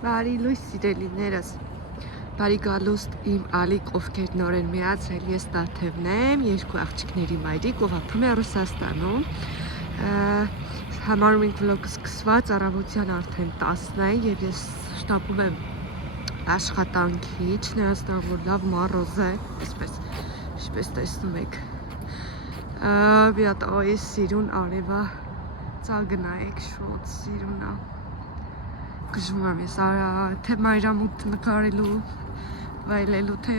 Բարի լույս սիրելիներս, բարի գալուստ իմ ալիք, ովքեր նոր են միացել, ես Տաթևն եմ, երկու աղջիկների մայրիկ, ով ապրում է Ռուսաստանում։ Համարում ենք վլոգը սկսված, առավոտյան արդեն 10 է եւ ես շտապում եմ աշխատանքից, ներառյալ որ լավ մառոզ է, այսպես տեսնում եք։ Մի հատ այս սիրուն արևա ծագնայեք շոտ սիրունա։ Գժվում եմ ես թե մայրամուտ նկարելու, վայելելու, թե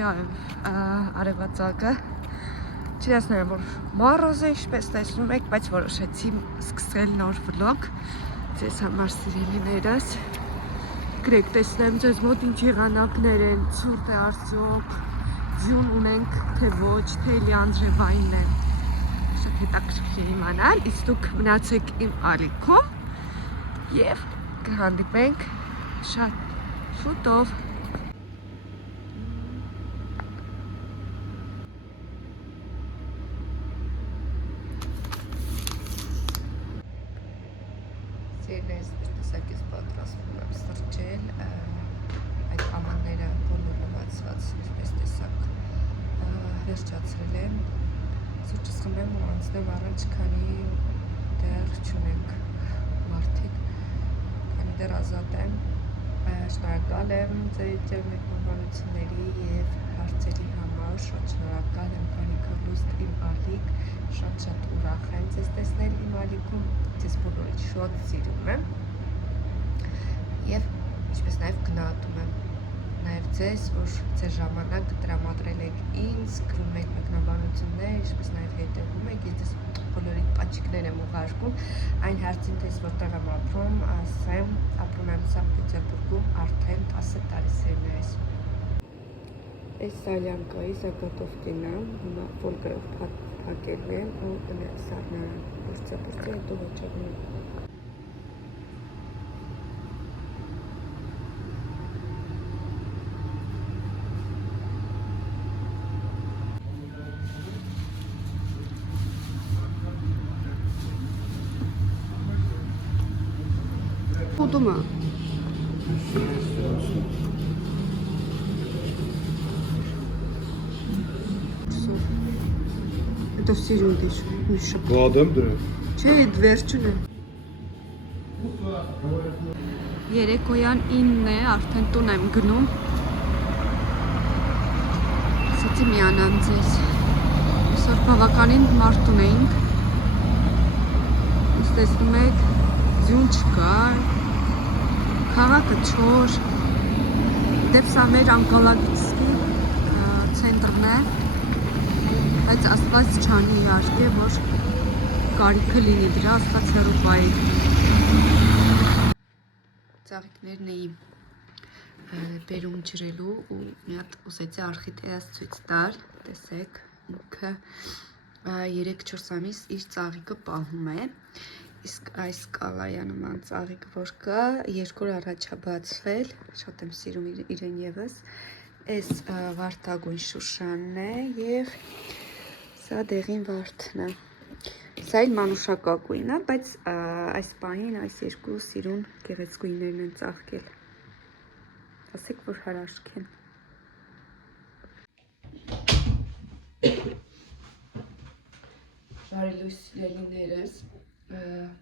արևածագը։ Չնայած որ մառոզ է, ինչպես տեսնում եք, բայց որոշեցի սկսել նոր վլոգ ձեզ համար սիրելիներս։ Գրեք, տեսնեմ ձեզ մոտ ինչ եղանակներ են, ցուրտ է արդյոք, ձյուն ունենք, թե ոչ, թե լիանձրևային է։ Շատ հետաքրքիր իմանալ, իսկ դուք մնացեք իմ ալիքում եւ կհանդիպենք շատ շուտով։ Սիրելիներս, տեսակ ես պատրաստվում եմ սրճել այդ ամանները բոլոր լվացված, ինչպես տեսակ վերջացրել եմ, սուրճս խմեմ ու անցնեմ առաջ, քանի դեռ չունենք մարդիկ, քանի դեռ ազատ եմ, շնորհակալ եմ ձեր մեկնաբանությունների և հարցերի համար, շատ շնորհակալ եմ, բարի գալուստ իմ ալիք, շատ ուրախ եմ ձեզ տեսնել իմ ալիքում, ձեզ բոլորից շատ սիրում եմ և ինչպես նաև գնահատում եմ նաև ձեզ, որ ձեր ժամանակը տրամադրել եք ինձ, գրում եք մեկնաբանություններ, ինչպես նաև հետևում եք, ես ձեզ բոլորի պատճիկներ եմ ուղարկում, այն հարցին, թե ես որտեղ եմ ապրում, ասեմ, ապրում եմ Սանկտ Պետերբուրգում արդեն 10 տարի սերներես։ Այս սալյանկայի Զագատովկին է, հիմա ֆոլկը փակելն եմ ու սառնարան, բրծե, հետո ոճակն եմ։ Удума. Это сирень деш, Миша. Ладно, да. Չէ, վերջն է։ Երեկոյան 9 է, արդեն տուն եմ գնում։ Ասացի միանամ ձեզ։ Այսօր բավականին մարդ ունեինք։ Ըստ տեսնում եք, ձյուն չկար, քաղաքը չոր, դեպ սա մեր Անկալավիցկի ցենտրն է, բայց աստված չանի իհարկե, որ կարիքը լինի դրա, աստված հեռու պահի։ Ծաղիկներն էի բերում ջրելու ու մի հատ ուզեցի արխիտեաս ցույց տալ, տեսեք, ինքը 3-4 ամիս իր ծաղիկը պահում է, իսկ այս կալայանման ծաղիկը որ կա, 2 օր առաջ է բացվել, շատ եմ սիրում իրեն եւս, այս վարդագույն շուշանն է եւ սա դեղին վարդն է, սա էլ մանուշակագույնն է, բայց այս պահին այս երկու սիրուն գեղեցկուհիներն են ծաղկել, ասեք որ հրաշք են։ Բարի լույս սիրելիներս,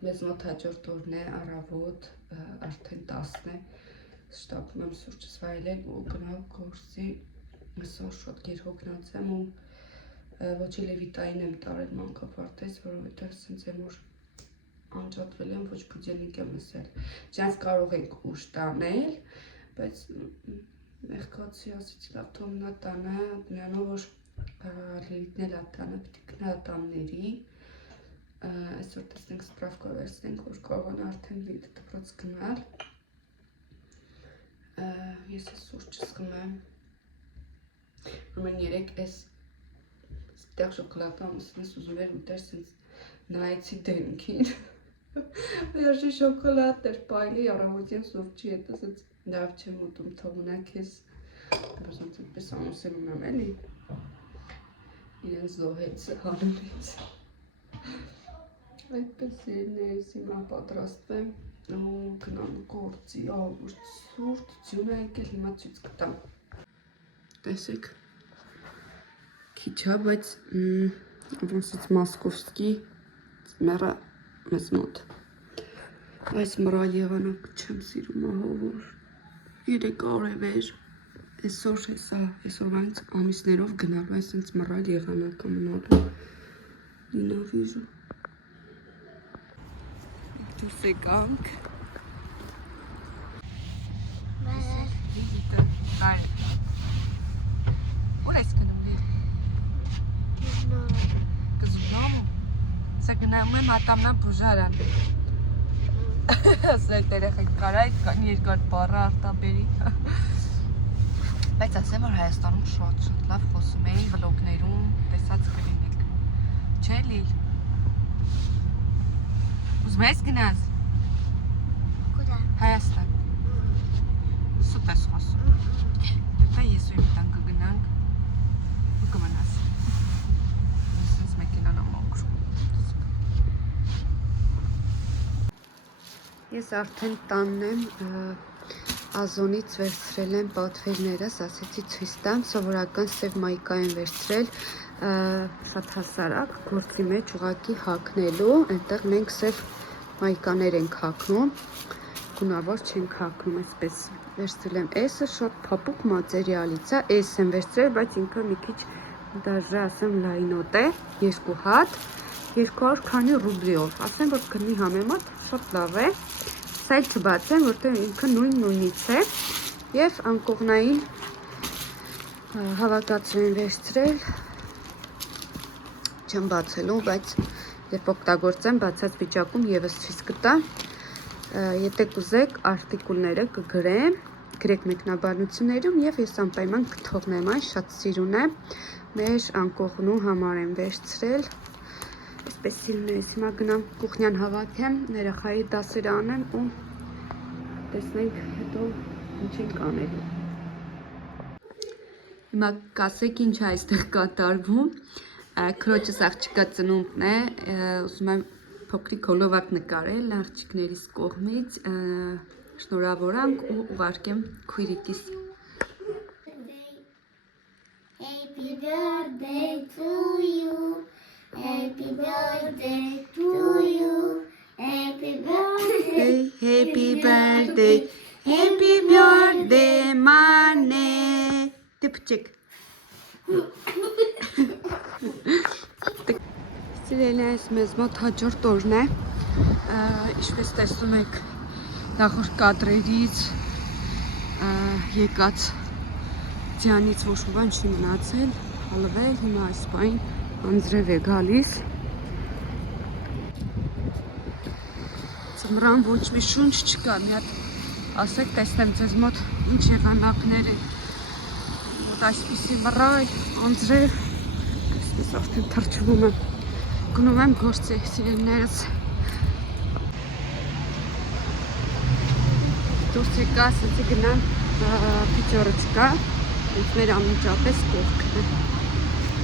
մեզ մոտ հաջորդ օրն է, առավոտ, արդեն 10 է, շտապում եմ սուրճս վայելել ու գնալ գործի, այսօր շատ գերհոգնած եմ ու ոչի լևիտային եմ տարել մանկապարտեզ, որովհետև սենց եմ որ անջատվել եմ, ոչ բուդելնիկ եմ լսել, չնայած կարող ենք ուշ տանել, բայց մեղքացի ասեցի լավ թողնա տանը, նրանով որ Լիլիթն էլ ատանը, պիտի գնա տանների, այսօր տեսնենք սպրավկա վերցնենք, որ կարողանա արդեն Լիլիթը դպրոց գնալ, ես ես սուրճս խմեմ, ուրեմն երեկ ես սպիտակ շոկոլադը ամուսինս ուզում էր ուտեր սենց նայեցի դեմքին, վերջի շոկոլադ էր պայլի առավոտյան սուրճի հետ, ասեց լավ չեմ ուտում, թող ունակ ես, բրզանց այդպես ամուսին ունեմ էլի, իրեն զոհեց, հանրեց, այդպես իրներս հիմա պատրաստվեմ, Գնան գործի սուրտությունը եկել հիմա ցույց կտամ։ Տեսեք քիչ է, բայց ոնցից Մոսկովսկի մերը մեզ մոտ։ Այս մռայլ եղանակ չեմ սիրում ահավոր 3 արևեր այսօր հեսա այսօրվանից ամիսներով գնալու է սենց մռայլ եղանակը մնալու նինավիժու դուրս եկանք վիզիտը այ ուր ես գնում կզուգամ սա գնամ եմ ատամնա բուժարան ասել երեխեք կարայք կան երկար բառը արտաբերի բայց ասեմ որ Հայաստանում շատ լավ խոսում էին վլոգներում տեսած կլինեք չէ Լիլ ուզում ես գնաս Հայաստան սուտ ես խոսում դեպա ես ու իմ տան կգնանք ու կմնաս սենց մեքենան ամոքր ես արդեն տանն եմ Ազոնից վերցրել եմ պատվերներս, ասեցի ցույց տամ, սովորական սև մայկա եմ վերցրել, շատ հասարակ, գործի մեջ ուղղակի հագնելու, այնտեղ մենք սև մայկաներ ենք հագնում, գունավոր չենք հագնում, այսպես վերցրել եմ S-ը, շատ փափուկ մատերիալից է, S եմ վերցրել, բայց ինքը մի քիչ դաժե ասեմ լայնոտ է, 2 հատ, 200 քանի ռուբլիով, ասեմ որ գնի համեմատ շատ լավ է, սա էլ չբացեմ, որտեղ ինքը նույնից է և անկողնային հավակացու եմ վերցրել, չեմ բացելու, բայց երբ օգտագործեմ բացած վիճակում ևս ցույց կտամ, եթե կուզեք արտիկուլները կգրեմ, գրեք մեկնաբանություններում և ես անպայման կթողնեմ այն, շատ սիրուն է, մեր անկողնու համար եմ վերցրել, այսպես սիրուն է, հիմա գնամ կուխնյան հավաքեմ, ներախայի դասերը անեմ ու տեսնենք հետո ինչ ենք անելու։ Հիմա կասեք ինչ է այստեղ կատարվում, քրոջս աղջիկա ծնունդն է, ուզում եմ փոքրիկ հոլովակ նկարել աղջիկներիս կողմից, շնորհավորանք ու ուղարկեմ քույրիկիս։ Happy birthday to you. Happy birthday to you. Happy birthday. Happy birthday. Happy birthday, Mane. Դիպչիկ։ Սիրելի այս մեզ մոտ հաջորդ օրն է, ինչպես տեսնում եք նախորդ կադրերից եկած ձյանից ոչ մի բան չի մնացել, հալվել, հիմա այս պայն անձրև է գալիս։ Ձմռան ոչ մի շունչ չկա, մի հատ ասեք տեսնեմ ձեզ մոտ ինչ եղանակներ է, մոտ այսպիսի մռայլ, անձրև, այսպես արդեն թրջվում եմ, գնում եմ գործի սիրելիներս։ Դուրս եկա, ասեցի գնան փիճորը չկա, ինձ մեր անմիջապես կողքն է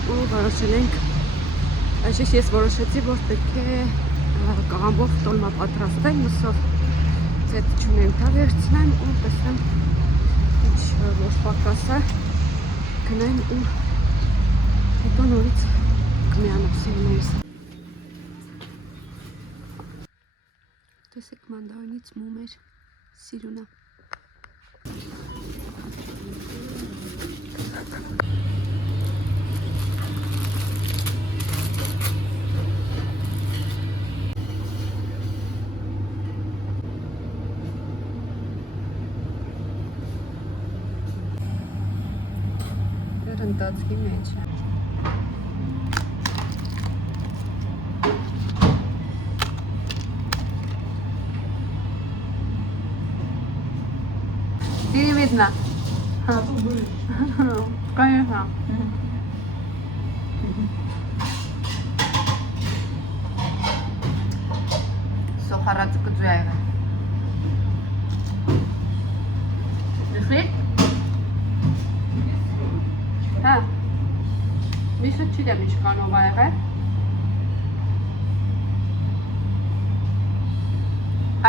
ու որոշել ենք, այսպես ես որոշեցի, որ պետք է կաղամբով տոլմա պատրաստել, մսով ձետ չունեմ դա վերցնեմ ու տեսնեմ ինչ որ պակաս է, գնեմ ու հետո նորից կմիանամ սիրելիներս։ Տեսեք մանդարինից մում էր սիրունա։ Ընտածքի մեջ է։ Не видно. Конечно. Сухарацу куджаева. Пришли? Հա, միշտ չիդեմ ինչ կանով ա եղել,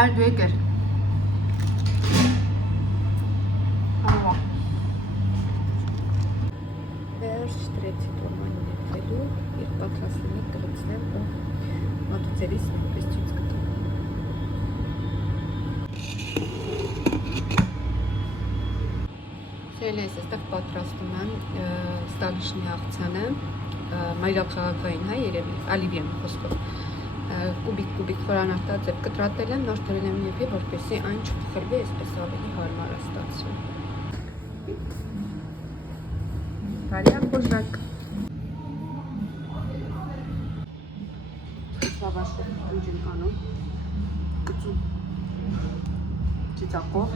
այր դու եկեր, Սիրելի ես այստեղ պատրաստում եմ ստալիշնի աղցանը, մայրաքաղաքային, հա, երևի, ալիվիեմ խոսքով։ Կուբիկ խորանարտաձև կտրատել եմ, նոր դրել եմ եփի, որպեսզի այն չփխրվի, այսպես ավելի հարմար է ստացվում։ Բարյակ բոժակ։ Լավաշը ինչ ենք անում, կծում ծիծակով։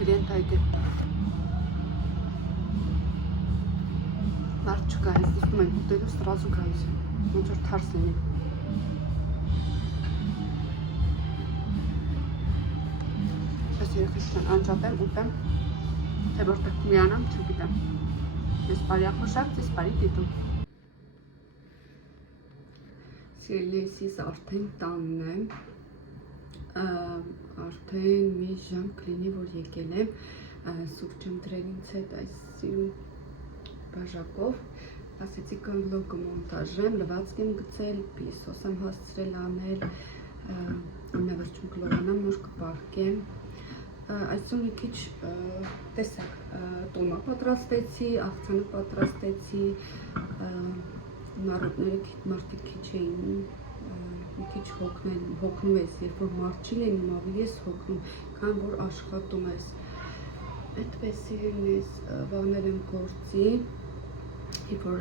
Գրենտ այդ է։ Մարդ չկա, ես դուսում ենք ուտելու ստրազու գայիս է, ոնց որ թարս լինի։ Ես երեխեքն անջատեմ, ուտեմ, թե որտեղ միանամ, չգիտեմ։ Ես բարյակ խոշակ, ես բարի դիտում։ Սիրելիս ես արդեն տանն եմ, արդեն մի ժամ կլինի, որ եկել եմ, սուրճ եմ դրել ինձ հետ այս սիրուն բաժակով, ասեցի կան վլոգը մոնտաժեմ, լվացք եմ գցել, պիլիսոս եմ հասցրել անել, ամենավերջում կլորանամ, նոր կպարկեմ, այսօր մի քիչ տեսակ տոմա պատրաստեցի, աղցանը պատրաստեցի, նարոտները մարդիկ քիչ էին, մի քիչ հոգնում ես, երբ որ մարդ չի լինում, ավելի ես հոգնում, քան որ աշխատում ես։ Այդպես սիրելին ես վանել եմ գործի, երբ որ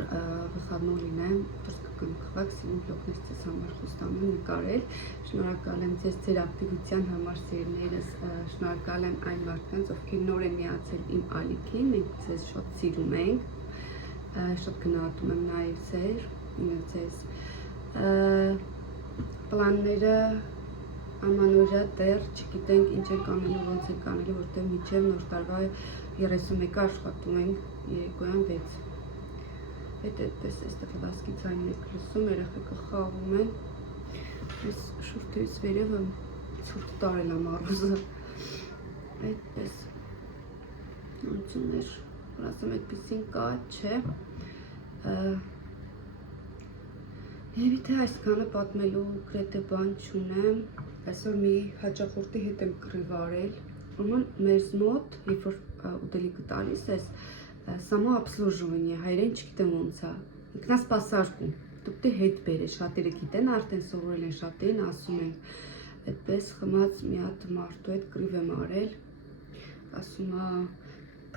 վխանոր լինեմ, դուրս կգնքվակ, սիրում բլոգներ ձեզ համար խոստանում նկարել, շնորհակալ եմ ձեզ ձեր ակտիվության համար սիրելիներս, շնորհակալ եմ այն մարդկանց, ովքեր նոր են միացել իմ ալիքին, մենք ձեզ շատ սիրում ենք, շատ գնահատում եմ նաև ձեզ, պլանները ամանորյա դեռ չգիտենք ինչ ենք անելու, ոնց ենք անելու, որտեղ մինչև նոր տարվա 31-ը աշխատում ենք երեկոյան 6։ Այդպես այստեղ դասքի ձայնն եք լսում, երեխեքը խաղում են, ես շուրթերից վերևը ցուրտ տարել եմ առուզը, այդպես անցումներ, որ ասեմ այդպեսին կա, չէ, Եվ թե այսքանը պատմելու գրեթե բան չունեմ, այսօր մի հաճախորդի հետ եմ կռիվ արել, ուրեմն մեզ մոտ, երբ որ ուտելիքը տալիս ես, самообслуживание, հայերեն չգիտեմ ոնց է, ինքնասպասարկում, դուք դե հետ բերես, շատերը գիտեն, արդեն սովորել են, շատերին ասում են, այդպես խմած մի հատ մարդու հետ կռիվ եմ արել, ասում է,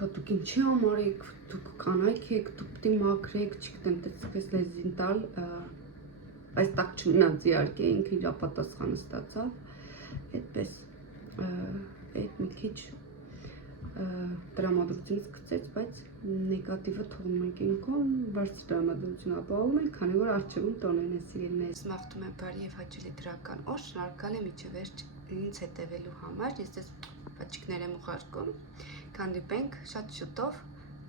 դուք ինչի համար եք, դուք կանայք եք, դուք պիտի մաքրեք, չգիտեմ, դες լեզին տալ, այս տակ չմնաց իհարկե, ինքը իր պատասխանը ստացավ, այդպես այդ մի քիչ տրամադրությունից գցեց, բայց նեգատիվը թողում ենք ինքոն, բարձր տրամադրություն ապահովում ենք, քանի որ առջևում տոնեն է սիրելիներս։ Մաղթում եմ բարի և հաճելի դրական օր, շնորհակալ եմ մինչև վերջ ինձ հետևելու համար, ես ձեզ բաճիկներ եմ ուղարկում, կհանդիպենք շատ շուտով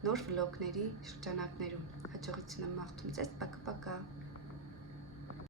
նոր վլոգների շրջանակներում, հաջողություն եմ մաղթում ձեզ, պակա-պակա։